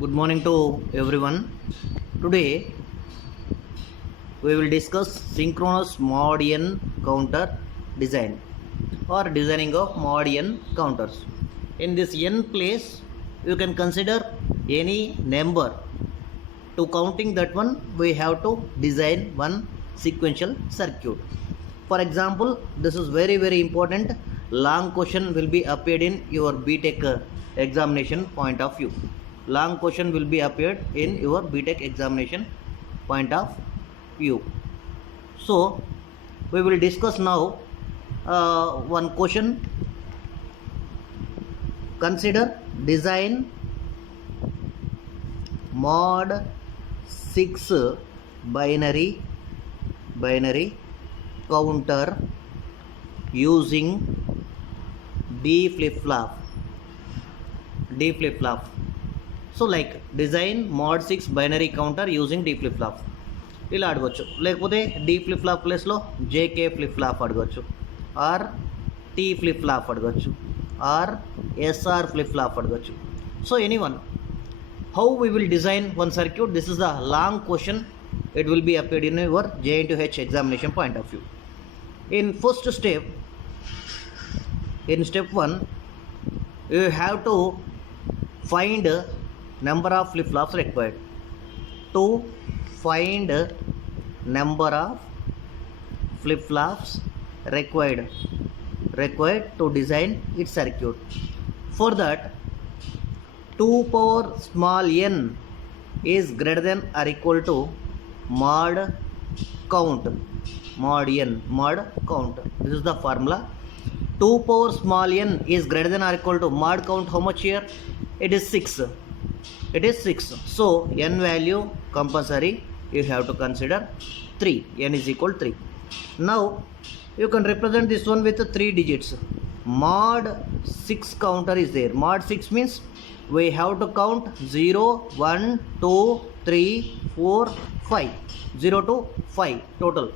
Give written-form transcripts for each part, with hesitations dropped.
Good morning to everyone. Today we will discuss synchronous mod n counter design or designing of mod n counters. In this n place, you can consider any number. To counting that one, we have to design one sequential circuit. For example, this is very important. Long question will be appeared in your BTech examination point of view. Long question will be appeared in your BTech examination point of view. So we will discuss now one question. Consider design mod 6 binary counter using D flip-flop. So like design mod 6 binary counter using D flip-flop ఇలా అడగొచ్చు, లేకపోతే D flip-flop ప్లేస్లో JK flip-flop అడగొచ్చు, are T flip-flop అడగొచ్చు, are SR flip-flop అడగొచ్చు. So anyone, how we will design one circuit? This is the long question. It will be appeared in your J/H examination point of view. In first step, in step 1, you have to find number of flip-flops required. To find number of flip-flops required to design its circuit. For that, 2 power small n is greater than or equal to mod count. Mod count. This is the formula. 2 power small n is greater than or equal to mod count. How much here? It is 6. So n value compulsory you have to consider 3. N is equal 3. Now you can represent this one with 3 digits. Mod 6 counter is there. Mod 6 means we have to count 0, 1, 2, 3, 4, 5. 0 to 5 total.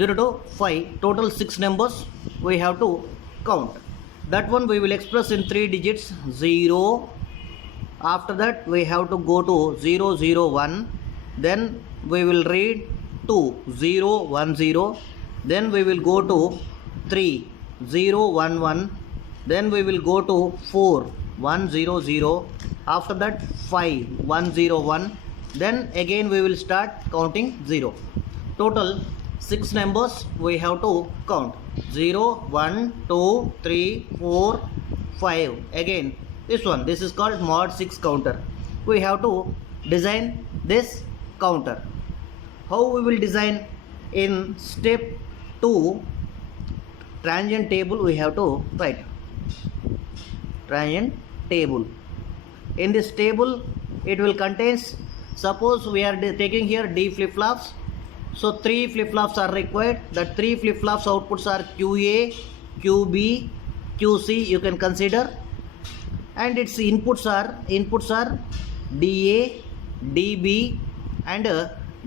0 to 5 total 6 numbers we have to count. That one we will express in 3 digits. 0. After that we have to go to 0, 0, 1. Then we will read 2, 0, 1, 0. Then we will go to 3, 0, 1, 1. Then we will go to 4, 1, 0, 0. After that 5, 1, 0, 1. Then again we will start counting 0. Total 6 numbers we have to count. 0, 1, 2, 3, 4, 5. Again this one. This is called mod 6 counter. We have to design this counter. How we will design? In step 2, transient table we have to write. Transient table. In this table it will contains, suppose we are taking here D flip-flops. So 3 flip-flops are required. The 3 flip-flops outputs are QA, QB, QC you can consider, and its inputs are DA, DB and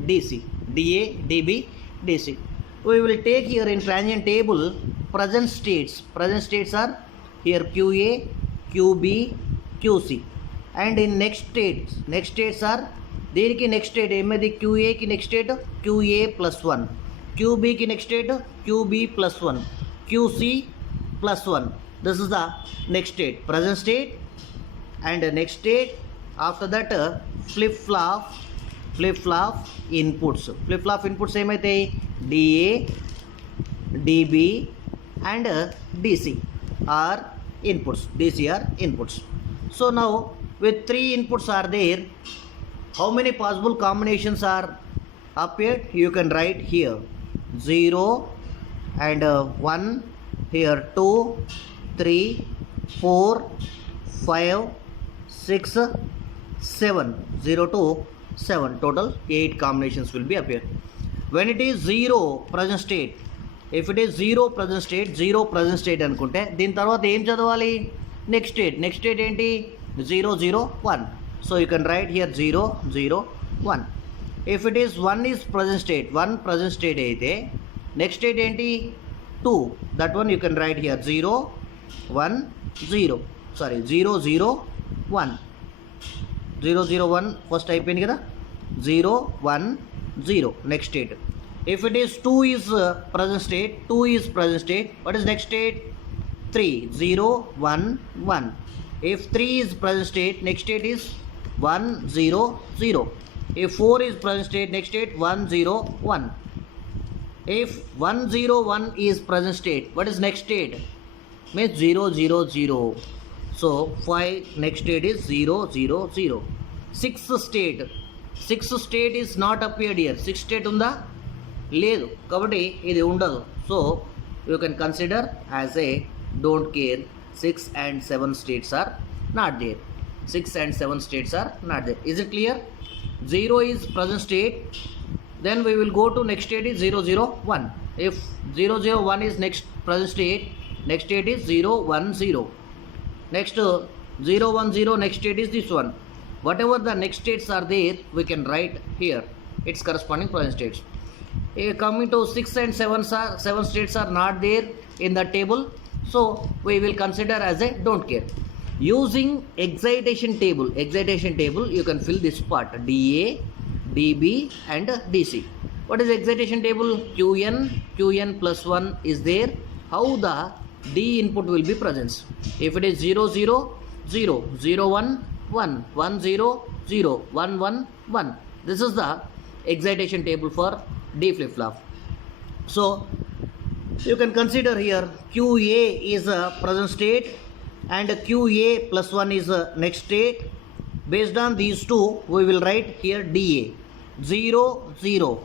DC. DA, DB, DC. We will take here in transient table present states. Present states are here QA, QB, QC. And in next states are దీనికి next state ఏమది? క్యూఏకి next state QA + 1, QBకి next state QB + 1, QC + 1. This is the next state, present state and next state. After that flip-flop inputs. Flip-flop inputs ఏమైతాయి? DA, DB and DC are inputs. So now with 3 inputs are there, how many possible combinations are appeared? You can write here 0 and 1, here 2, 3, 4, 5, 6, 7. 0 to 7 total 8 combinations will be appear. When it is 0 present state, if it is 0 present state అనుకుంటే దీని తర్వాత ఏం చదవాలి? Next state ఏంటి? 0, 0, 1. So you can write here 0, 0, 1. If it is 1 is present state, 1 present state అయితే next state ఏంటి? 2. That one you can write here 0, 1 0 sorry 0 0 1 0 0 1 first అయిపోయింది కదా 0 1 0 next state if it is 2 is present state 2 is present state what is next state 3 0 1 1 if 3 is present state next state is 1 0 0 if 4 is present state next state 1 0 1 if 1 0 1 is present state what is next state means 0 0 0 so 5 next state is 0 0 0 sixth state is not appeared here sixth state unda లేదు కాబట్టి ఇది ఉండదు so you can consider as A don't care 6 and 7 states are not there 6 and 7 states are not there is it clear 0 is present state then we will go to next state is 0 0 1 if 0 0 1 is next present state is 0 1 0 next 0 1 0 next state is this one whatever the next states are there we can write here its corresponding present states. Coming to 6 and 7 states are not there in the table so we will consider as a don't care using excitation table you can fill this part dA dB and dC. What is excitation table? qn plus 1 is there. How the D input will be present if it is 0 0 0 0 1 1 1 0 0 1 1 1 this is the excitation table for D flip-flop. So you can consider here QA is a present state and QA plus 1 is a next state. Based on these two we will write here DA 0 0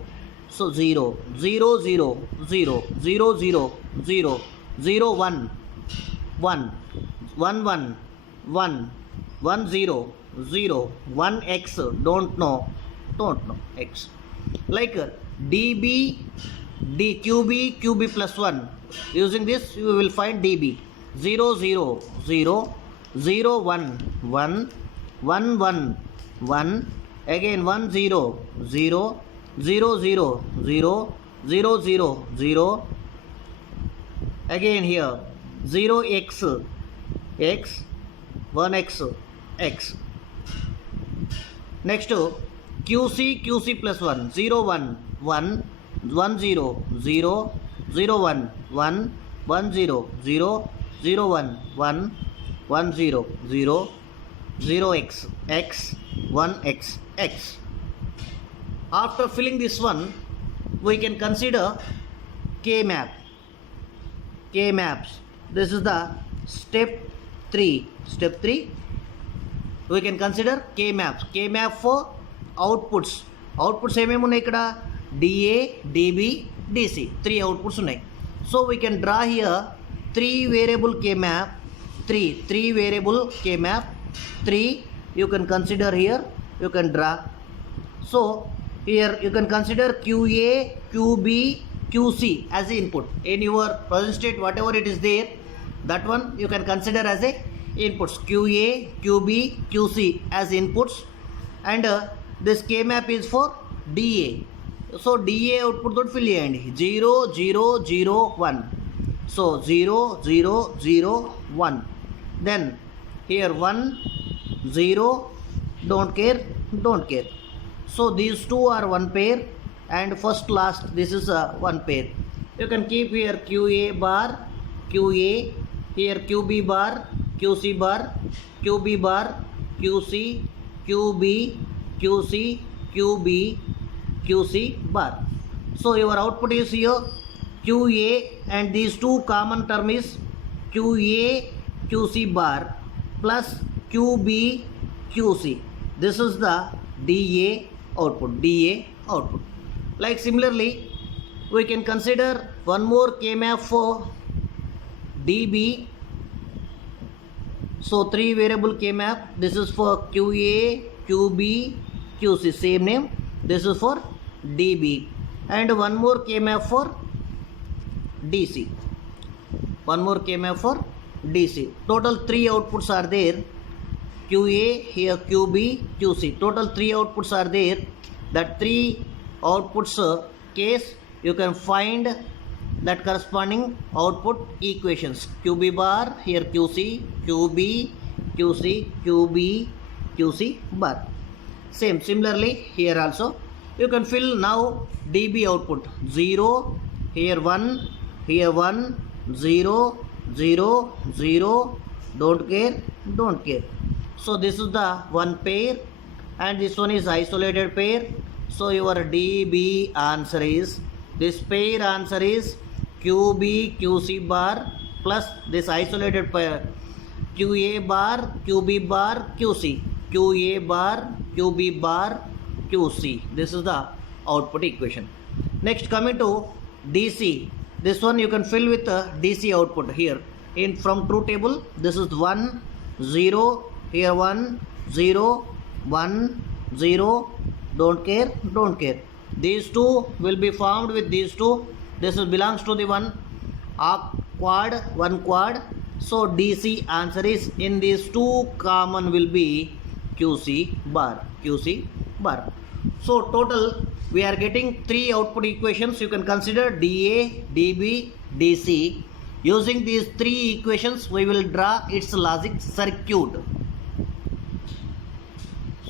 so 0 0 0 0 0 0 0 0 1 1 1 1 1 1 0 0 1 X don't know X like dB QB plus 1 using this you will find dB 0 0 0 0 1 1 1 1 1 again 1 0 0 0 0 0 0 0 0 again here 0 X 1 X X next QC plus 1 0 1 1 1 0 0 0 1 1 1 0 0 0 1 1 1 0 0 0 X 1 X X. After filling this one we can consider K maps. This is the step 3 we can consider K map for outputs ఏమేమి ఉన్నాయి ఇక్కడ DA DB DC 3 outputs ఉన్నాయి so we can draw here 3 variable K map 3 variable K map 3 you can consider here you can draw so here you can consider QA QB QC as the input in your present state whatever it is there that one you can consider as a inputs QA QB QC as inputs and this K map is for DA so DA output tho fill cheyandi 0 0 0 1 so 0 0 0 1 then here 1 0 don't care so these two are one pair and first last this is one pair you can keep here QA bar QA here QB bar QC bar QB bar QC QB QC QB QC bar so your output is here QA and these two common term is QA QC bar plus QB QC this is the DA output like similarly we can consider one more K map for DB so 3 variable K map this is for QA QB QC same name this is for DB and one more K map for DC total 3 outputs are there QA here QB QC total 3 outputs are there that 3 outputs case you can find that corresponding output equations. QB bar, here QC, QB, QC, QB, QC bar. Same, similarly here also you can fill now dB output 0, here 1, here 1, 0, 0, 0, don't care. So this is the one pair and this one is isolated pair. So your dB answer is, this pair answer is QB QC bar plus this isolated pair QA bar QB bar QC, QA bar QB bar QC. This is the output equation. Next, coming to DC, this one you can fill with DC output here in from truth table. This is 1, 0, here 1, 0, 1, 0, don't care. These two will be formed with these two. This belongs to the one quad. So DC answer is in these two common will be QC bar. So total we are getting three output equations. You can consider DA, DB, DC. Using these three equations we will draw its logic circuit.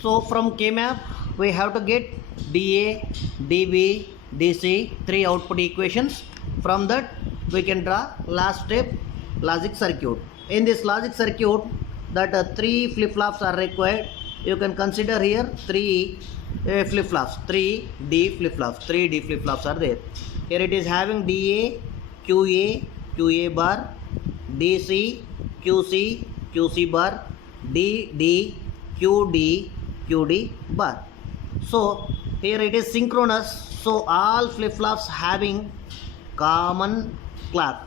So from K-map we have to get DA, DB, DC, three output equations. From that we can draw last step logic circuit. In this logic circuit that three flip-flops are required. You can consider here three flip-flops, 3D flip-flops are there. Here it is having DA, QA bar, DC, QC bar, DD, QD bar. So here it is synchronous. So all flip-flops having common clock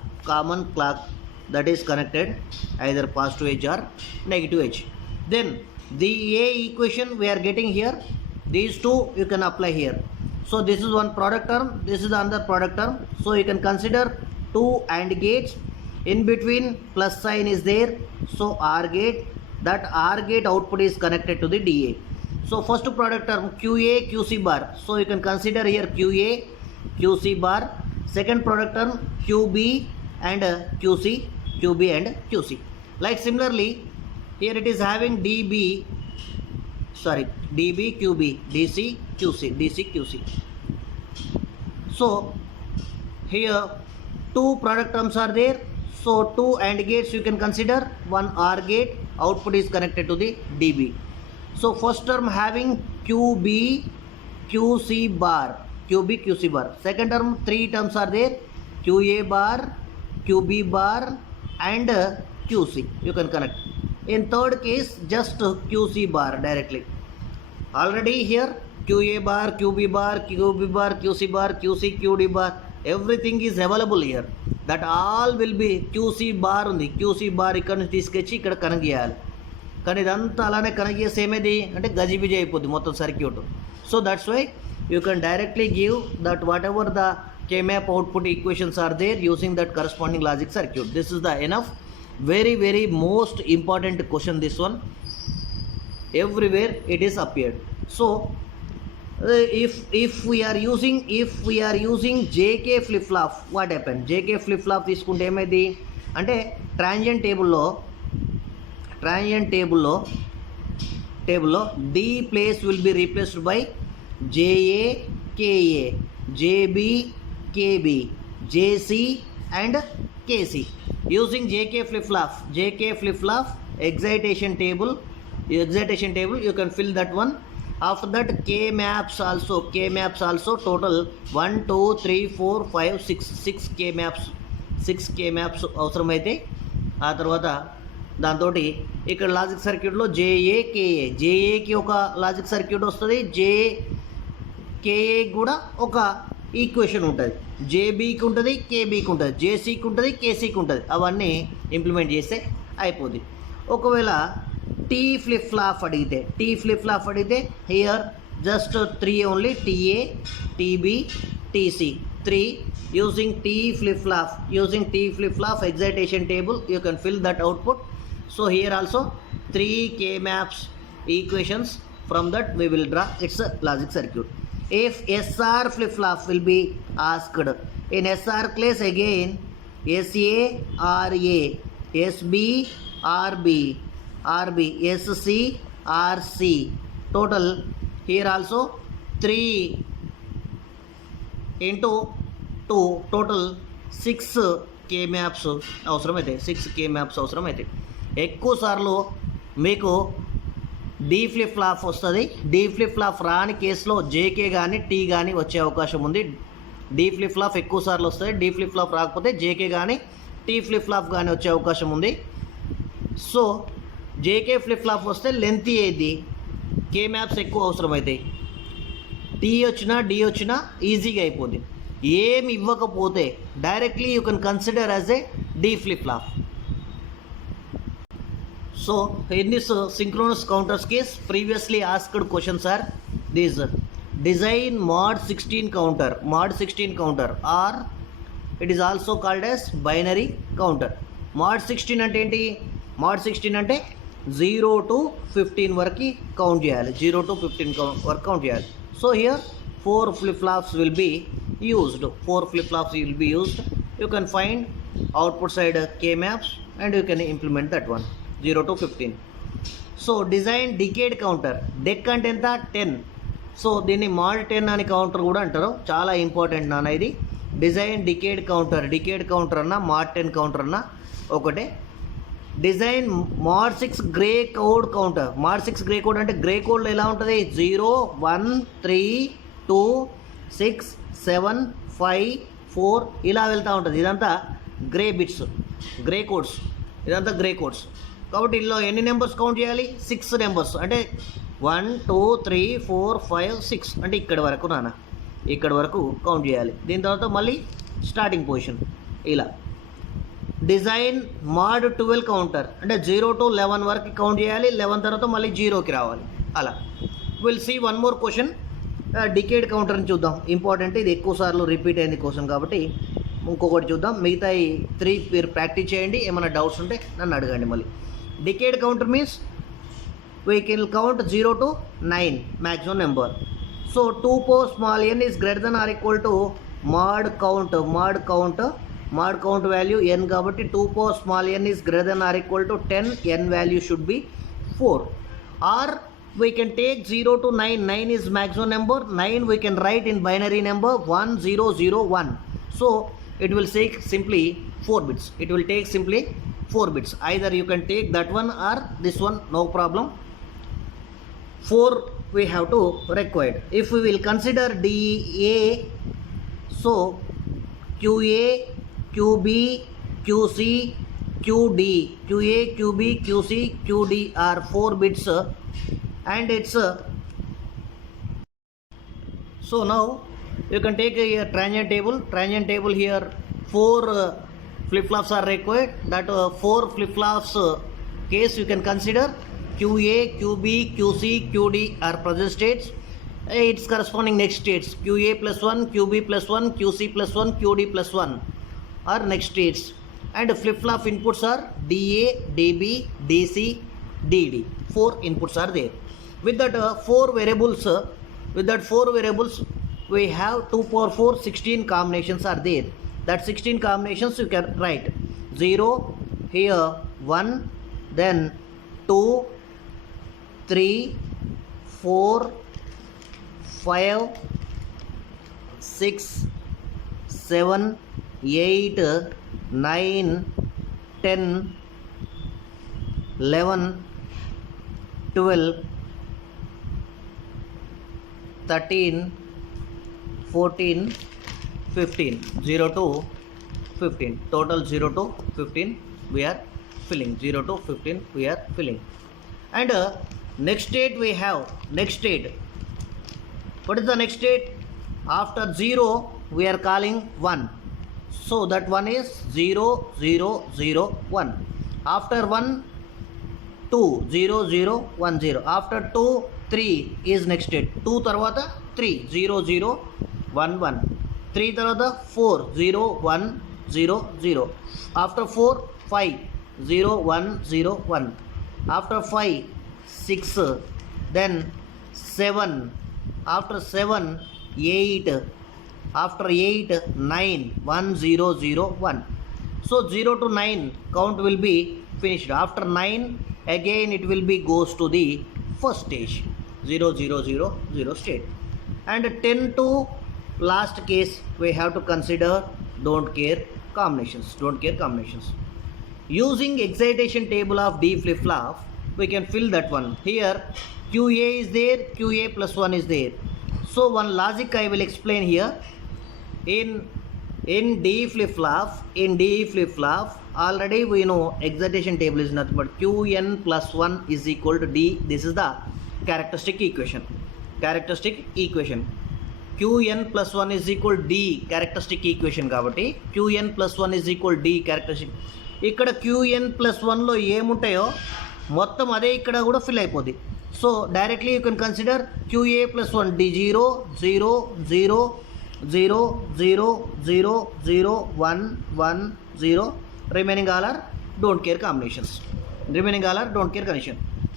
that is connected either positive edge or negative edge. Then the A equation we are getting here, these two you can apply here. So this is one product term, this is another product term. So you can consider two AND gates, in between plus sign is there. So OR gate, that OR gate output is connected to the DA. So first product term QA QC bar. So you can consider here QA QC bar. Second product term QB and QC, QB and QC. Like similarly here it is having DB QB, DC QC. So here two product terms are there. So two AND gates you can consider, one OR gate, output is connected to the DB. So first term having QB QC bar. Second term three terms are there, QA bar, QB bar and QC you can connect. In third case just QC bar directly. Already here QA bar, QB bar, QC bar, QC, QD bar, everything is available here. That all will be QC bar on the QC bar ఇక్కడ నుంచి తీసుకొచ్చి ఇక్కడ connect చేయాలి. కానీ ఇదంతా అలానే connect చేస్తే ఏమేది అంటే గజిబిజి అయిపోద్ది మొత్తం circuit. So that's why you can directly give that whatever the K-map output equations are there using that corresponding logic circuit. This is the enough. Very most important question, this one. Everywhere it is appeared. So if we are using JK flip flop, what happened? JK flip flop తీసుకుంటే ఏమైంది అంటే transient టేబుల్లో D place will be replaced by JA, KA, JB, KB, JC and KC. Using JK flip flop excitation table you can fill that one. After that K maps also total 1 2 3 4 5 6 K maps అవసరమైతే ఆ తర్వాత దాంతో ఇక్కడ logic సర్క్యూట్లో జేఏకి ఒక logic circuit వస్తుంది, కేఏకి కూడా ఒక ఈక్వేషన్ ఉంటుంది, జేబీకి ఉంటుంది, కేబీకి ఉంటుంది, జేసీకి ఉంటుంది, కేసీకి ఉంటుంది. అవన్నీ ఇంప్లిమెంట్ చేస్తే అయిపోద్ది. ఒకవేళ టీ ఫ్లిప్ ఫ్లాప్ అడిగితే here just 3 only, TA, TB, TC 3. Using T flip flop excitation table you can fill that output. So here also 3 K maps equations, from that we will draw its logic circuit. If SR flip flop will be asked, In SR class again SA RA, SB RB, RB SC RC. Total here also 3 into 2 total 6 K maps అవసరమైతే 6 K maps అవసరమైతే. ఎక్కువ సార్లు మీకు D flip flop వస్తుంది. D flip flop రాని కేసులో JK కానీ tea కానీ వచ్చే అవకాశం ఉంది. డి ఫ్లిప్ ఫ్లాప్ ఎక్కువ సార్లు వస్తుంది. డి ఫ్లిప్ ఫ్లాప్ రాకపోతే జేకే కానీ టీ ఫ్లిప్ ఫ్లాప్ కానీ వచ్చే అవకాశం ఉంది. సో జేకే ఫ్లిప్ ఫ్లాప్ వస్తే లెంతీ అయ్యింది, కే మ్యాప్స్ ఎక్కువ అవసరం అవుతాయి. టీ వచ్చినా డి వచ్చినా ఈజీగా అయిపోద్ది. ఏమి ఇవ్వకపోతే directly you can consider as a D flip flop. So in this synchronous counters case, previously asked questions are these: design mod 16 counter, or it is also called as binary counter. mod 16 అంటే ఏంటి? mod 16 అంటే 0 to 15 వరకు count చేయాలి. 0 to 15 వరకు count చేయాలి. So here 4 flip flops will be used. 4 flip flops will be used. You can find output side K maps and you can implement that one. 0 to 15. So design decade counter. Deck అంటే ఎంత? 10. So దీన్ని mod 10 అని counter కూడా అంటారు. చాలా important నాన్న ఇది. Design decade counter అన్న mod 10 కౌంటర్ అన్న ఒకటే. Design mod 6 grey code counter. mod 6 grey code అంటే గ్రే కోడ్లో ఎలా ఉంటుంది? 0 1 3 2 6 7 5 4 ఇలా వెళ్తూ ఉంటుంది. ఇదంతా గ్రే బిట్స్, గ్రే కోడ్స్. ఇదంతా గ్రే కోడ్స్. కాబట్టి ఇందులో ఎన్ని నెంబర్స్ కౌంట్ చేయాలి? 6 నెంబర్స్. అంటే 1 2 3 4 5 6 అంటే ఇక్కడ వరకు నాన్న, ఇక్కడ వరకు కౌంట్ చేయాలి. దీని తర్వాత మళ్ళీ స్టార్టింగ్ పొజిషన్ ఇలా. డిజైన్ mod 12 కౌంటర్ అంటే 0 to 11 వరకు కౌంట్ చేయాలి. 11 తర్వాత మళ్ళీ 0కి రావాలి. అలా will see one more question. Decade కౌంటర్ని చూద్దాం. ఇంపార్టెంట్, ఇది ఎక్కువ సార్లు రిపీట్ అయింది క్వశ్చన్ కాబట్టి ఇంకొకటి చూద్దాం. మిగతా ఈ 3 మీరు ప్రాక్టీస్ చేయండి. ఏమైనా డౌట్స్ ఉంటే నన్ను అడగండి మళ్ళీ. Decade counter means we can count 0 to 9 maximum number. So 2 power small n is greater than or equal to mod count value n కాబట్టి 2 power small n is greater than or equal to 10, n value should be 4. Or we can take 0 to 9 is maximum number. 9 we can write in binary number 1001. So it will take simply 4 bits. It will take simply 4 bits. Either you can take that one or this one, no problem. 4 we have to required. If we will consider DA, so QA, QB, QC, QD, QA, QB, QC, QD are 4 bits, and it's so now you can take a transient table here. 4 flip flops are required. That 4 flip flops case you can consider QA, QB, QC, QD are present states. Its corresponding next states QA plus 1, QB plus 1, QC plus 1, QD plus 1 are next states. And flip flop inputs are DA, DB, DC, DD. 4 inputs are there. With that 4 variables, we have 2 power 4 16 combinations are there. That 16 combinations you can write. 0 here, 1, then 2, 3, 4, 5, 6, 7, 8, 9, 10, 11, 12, 13, 14, 15. 0 to 15. Total 0 to 15 we are filling. 0 to 15 we are filling. And next state we have. Next state. What is the next state? After 0 we are calling 1. So that one is 0 0 0 1. After 1 2 0 0 1 0. After 2 3 is next state. 2 tarvata 3 0 0 1 1. 3 tarvata 4 0 1 0 0. After 4 5 0 1 0 1. After 5 6, then 7. After 7 8, after 8 9 1 0 0 1. So 0 to 9 count will be finished. After 9 again it will be goes to the first stage 0 0 0 0 state. And 10 to last case we have to consider don't care combinations. Using excitation table of D flip flop we can fill that one. Here QA is there, QA plus 1 is there. So one logic I will explain here. In D flip flop already we know excitation table is nothing but Qn plus 1 is equal to D. This is the characteristic equation. Qn plus 1 is equal to D characteristic equation కాబట్టి Qn plus 1 is equal to D characteristic. ఇక్కడ Qn plus 1లో ఏముంటాయో మొత్తం అదే ఇక్కడ కూడా fill అయిపోద్ది. So directly you can consider QA plus 1 D 0 0 0 0 0 0 0 1 1 0 remaining all are don't care combinations.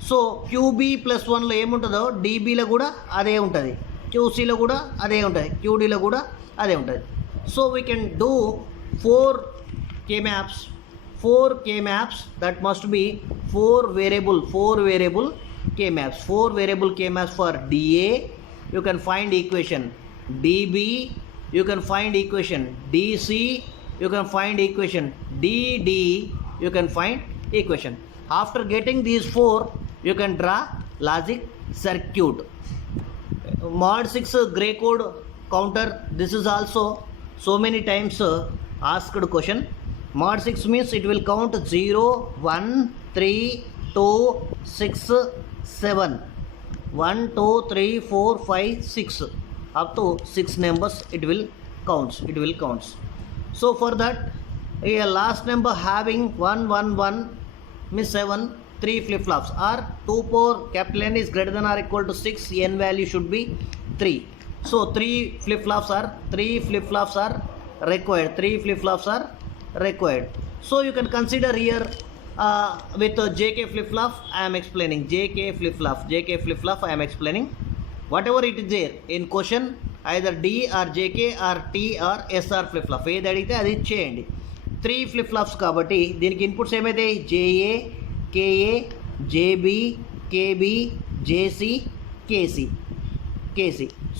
So QB plus 1లో ఏముంటుందో DBలో కూడా అదే ఉంటుంది, QCలో కూడా అదే ఉంటుంది, QDలో కూడా అదే ఉంటుంది. So we can do 4 K maps that must be 4 variable K maps. 4 variable K maps for DA you can find equation, DB you can find equation, DC you can find equation, DD you can find equation. After getting these 4 you can draw logic circuit. Mod 6 gray code counter, this is also so many times asked question. Mod 6 means it will count 0 1 3 2 6 7 1 2 3 4 5 6 up to 6 numbers it will counts. So for that a last number having 1 1 1 means 7, 3 flip flops or 2 power capital N is greater than or equal to 6, N value should be 3. So 3 flip flops are required. So you can consider here with JK flip flop I am explaining. JK flip flop I am explaining. Whatever it is there in question, either D or JK or T or SR flip flop ఏది అడిగితే అది చేయండి. 3 flip flops కాబట్టి దీనికి inputs ఏమైతే JA KA JB KB JC KC.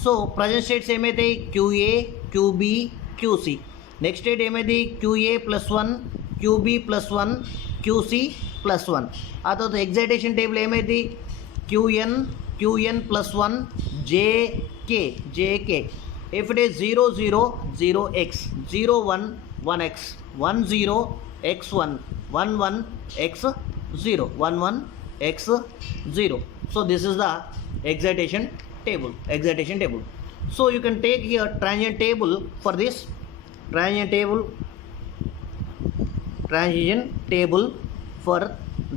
So present states ఏమైతే QA QB QC. Next state ఏమైంది QA plus 1 QB plus 1 QC plus 1. ఆ తర్వాత ఎగ్జైటేషన్ టేబుల్ ఏమైంది QN plus 1 JK. If it is 0 0 0x 0 1 1x 1 0 x1 1 1 x 0 1 1 x 0. So this is the excitation table. So you can take here transient table for this. Transient table for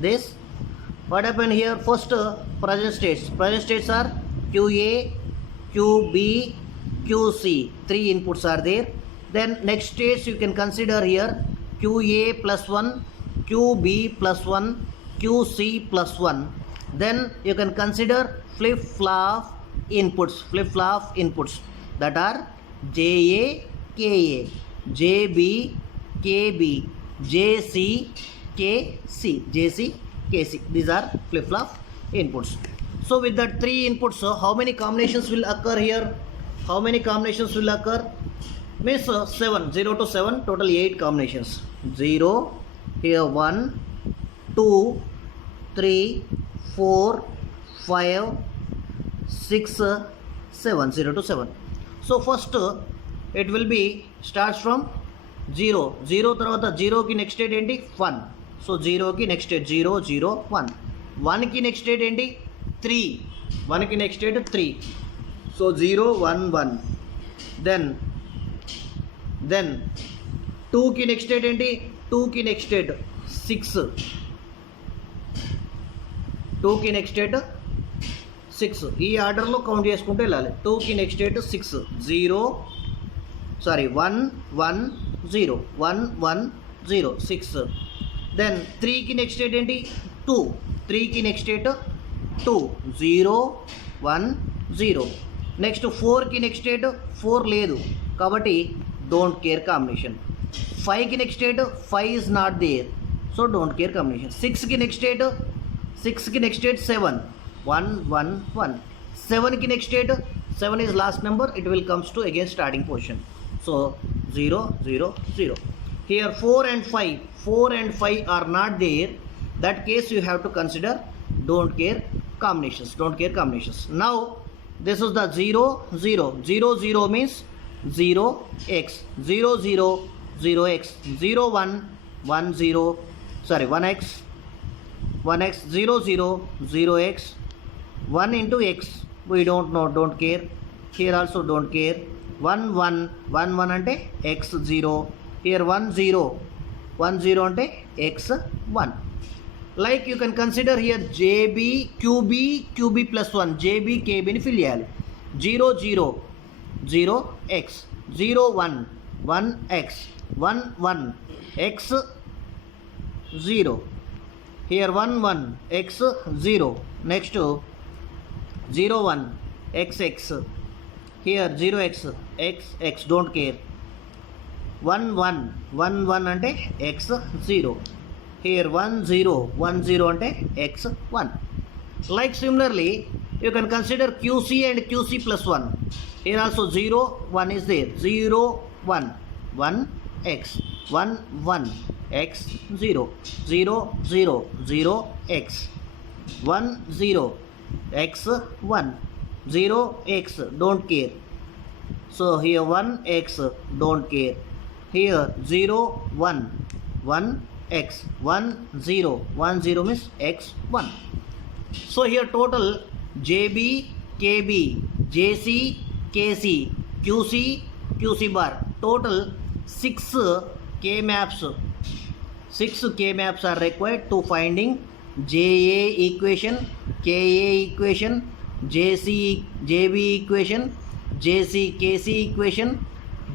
this. What happened here? First present states are QA QB QC. 3 inputs are there. Then next states you can consider here QA plus 1 QB plus 1 QC plus 1. Then you can consider flip flop inputs that are JA KA JB KB JC KC. These are flip flop inputs. So with that 3 inputs how many combinations will occur here? Means 7 0 to 7 total 8 combinations. 0 here 1 2 3 4 5 6 7 0 to 7. So first it will be starts from 0 తర్వాత 0 కి next state ఏంటి 1. So 0 కి next state 0 0 1. 1 కి next state ఏంటి 3. 1 కి next state 3. So 0 1 1. Then 2 కి next state ఏంటి 2 కి నెక్స్ట్ స్టేట్ 6. 2 కి నెక్స్ట్ స్టేట్ 6. ఈ ఆర్డర్లో కౌంట్ చేసుకుంటూ వెళ్ళాలి. 2 కి నెక్స్ట్ స్టేట్ 6 1 1 0 1 1 0 6. దెన్ 3 కి నెక్స్ట్ స్టేట్ ఏంటి 2. 3 కి నెక్స్ట్ స్టేట్ 2 0 1 0. నెక్స్ట్ 4 కి నెక్స్ట్ స్టేట్ 4 లేదు కాబట్టి డోంట్ కేర్ కాంబినేషన్. 5కి next state 5 is not there, so don't care combination. 6కి నెక్స్ట్ స్టేట్ 7 1 1 1. 7కి next state 7 is last number, it will comes to again starting position, so 0 0 0. Here 4 and 5 are not there. That case you have to consider don't care combinations. Now this is the 0 0 0 0 means 0x 0 0 0x 0 1 1 0 sorry 1x 0 0 0x 1 into x we don't know, don't care. Here also don't care. 1 1 1 1 ante x 0. Here 1 0 1 0 ante x 1. Like you can consider here JB QB plus 1 JB KB ni fill cheyali. 0 0 0 x 0 1 1 x 1 1 x 0. Here 1 1 x 0. Next 0 1 x x. Here 0x x x don't care. 1 1 1 1 ante x 0. Here 1 0 1 0 ante x 1. Like similarly you can consider QC and QC plus 1. Here also 0 1 is there. 0 1 1 x 1 1 x 0 0 0 0 x 1 0 x 1 0 x don't care. So here 1 x don't care. Here 0 1 1 x 1 0 1 0 means x 1. So here total JB KB JC KC QC QC bar, total 6 K maps are required to finding JA equation, KA equation, JB equation, JC KC equation,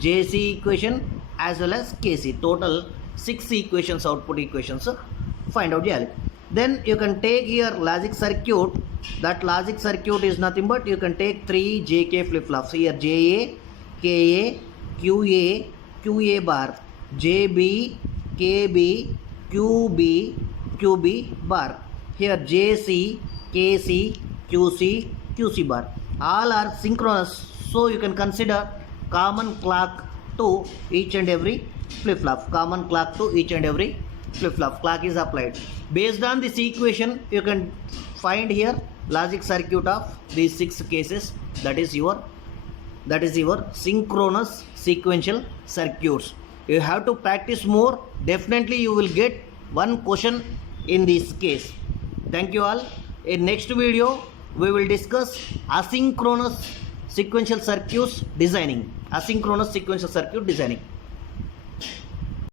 JC equation as well as KC. Total 6 equations, output equations find out cheyali. Then you can take here logic circuit. That logic circuit is nothing but you can take 3 JK flip flops. Here JA KA QA bar, JB KB QB bar. Here JC KC QC bar. All are synchronous, so you can consider common clock to each and every flip flop. Clock is applied. Based on this equation you can find here logic circuit of these 6 cases. That is your synchronous sequential circuits. You have to practice more. Definitely you will get one question in this case. Thank you all. In next video we will discuss asynchronous sequential circuit designing.